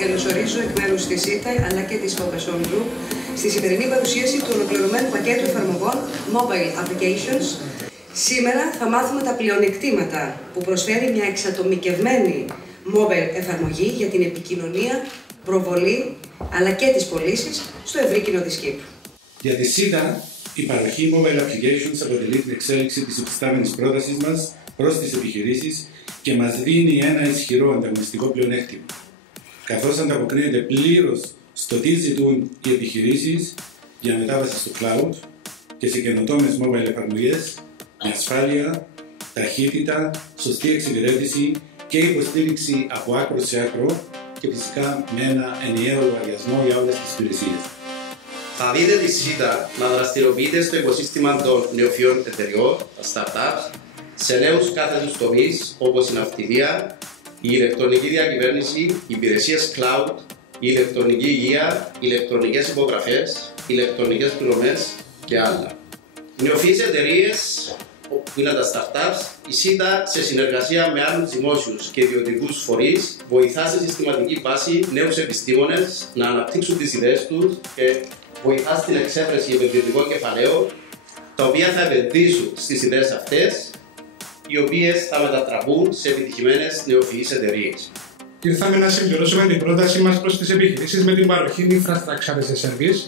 καλωσορίζω εκ μέρους της ΣΥΤΑ αλλά και της Focus On Group στη σημερινή παρουσίαση του ολοκληρωμένου πακέτου εφαρμογών Mobile Applications. Σήμερα θα μάθουμε τα πλεονεκτήματα που προσφέρει μια εξατομικευμένη mobile εφαρμογή για την επικοινωνία, προβολή αλλά και τις πωλήσεις στο ευρύ κοινό της Κύπρου. Για τη ΣΥΤΑ, η παροχή Mobile Applications αποτελεί την εξέλιξη της υφιστάμενης πρότασης μας προς τις επιχειρήσεις και μας δίνει ένα ισχυρό ανταγωνιστικό πλεονέκτημα, καθώς ανταποκρίνεται πλήρως στο τι ζητούν οι επιχειρήσεις για μετάβαση στο cloud και σε καινοτόμες mobile εφαρμογές με ασφάλεια, ταχύτητα, σωστή εξυπηρέτηση και υποστήριξη από άκρο σε άκρο και φυσικά με ένα ενιαίο λογαριασμό για όλες τις υπηρεσίες. Θα δείτε τη ΣΥΤΑ να δραστηριοποιείται στο οικοσύστημα των νεοφυών εταιριών, τα startups, σε νέους κάθετους τομείς όπως η ναυτιλία, η ηλεκτρονική διακυβέρνηση, οι υπηρεσίες cloud, η ηλεκτρονική υγεία, ηλεκτρονικές υπογραφές, ηλεκτρονικές πληρωμές και άλλα. Οι νεοφυείς εταιρείες, που είναι τα startups, η ΣΥΤΑ σε συνεργασία με άλλους δημόσιους και ιδιωτικούς φορείς βοηθά σε συστηματική βάση νέους επιστήμονες να αναπτύξουν τις ιδέες τους και βοηθά στην εξέβρεση επενδυτικών κεφαλαίων, τα οποία θα επενδύσουν στις ιδέες αυτές, οι οποίες θα μετατραπούν σε επιτυχημένες νεοφυείς εταιρείες. Ήρθαμε να συμπληρώσουμε την πρότασή μας προς τις επιχειρήσεις με την παροχή infrastructure as a service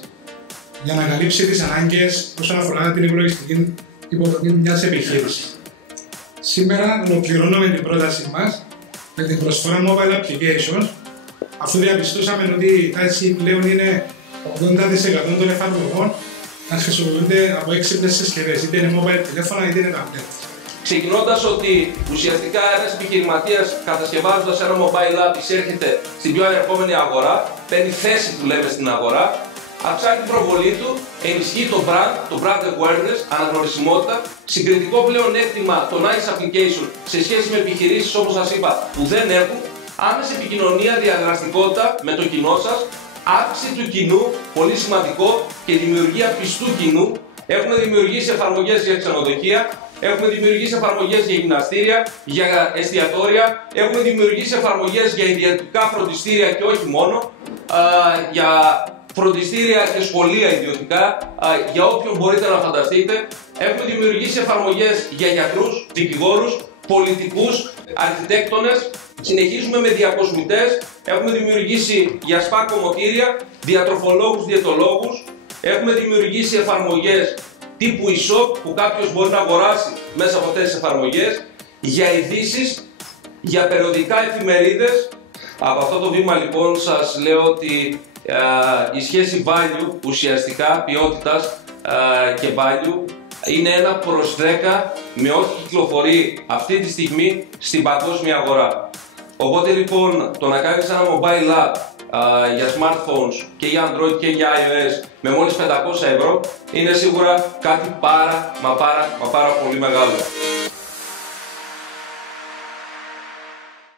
για να καλύψει τις ανάγκες όσον αφορά την υπολογιστική υποδομή μιας επιχείρησης. Σήμερα ολοκληρώνουμε την πρότασή μας με την προσφορά Mobile Applications, αφού διαπιστώσαμε ότι η τάση πλέον είναι 80% των εφαρμογών να χρησιμοποιούνται από έξυπνες συσκευές, είτε είναι mobile τηλέφωνα είτε είναι tablet. Ξεκινώντας ότι ουσιαστικά ένας επιχειρηματίας κατασκευάζοντας ένα mobile app εισέρχεται στην πιο ανερχόμενη αγορά, παίρνει θέση του λέμε στην αγορά, αυξάνει την προβολή του, ενισχύει το brand awareness, αναγνωρισιμότητα, συγκριτικό πλεονέκτημα των nice application σε σχέση με επιχειρήσεις όπως σας είπα που δεν έχουν, άμεση επικοινωνία, διαδραστικότητα με το κοινό σας, αύξηση του κοινού, πολύ σημαντικό, και δημιουργία πιστού κοινού. Έχουμε δημιουργήσει εφαρμογές για ξενοδοχεία, έχουμε δημιουργήσει εφαρμογές για γυμναστήρια, για εστιατόρια, έχουμε δημιουργήσει εφαρμογές για ιδιωτικά φροντιστήρια και όχι μόνο, για φροντιστήρια και σχολεία ιδιωτικά, για όποιον μπορείτε να φανταστείτε. Έχουμε δημιουργήσει εφαρμογές για γιατρούς, δικηγόρους, πολιτικούς, αρχιτέκτονες. Συνεχίζουμε με διακοσμητές, έχουμε δημιουργήσει για σπα κομμωτήρια, διατροφολόγους, διαιτολόγους. Έχουμε δημιουργήσει εφαρμογές τύπου e-shop που κάποιος μπορεί να αγοράσει μέσα από αυτές τις εφαρμογές, για ειδήσεις, για περιοδικά εφημερίδες. Από αυτό το βήμα λοιπόν σας λέω ότι η σχέση value, ουσιαστικά ποιότητας και value, είναι 1 προς 10 με ό,τι κυκλοφορεί αυτή τη στιγμή στην παγκόσμια αγορά. Οπότε λοιπόν το να κάνεις ένα mobile app για smartphones και για Android και για iOS με μόλις 500 ευρώ είναι σίγουρα κάτι πάρα πολύ μεγάλο.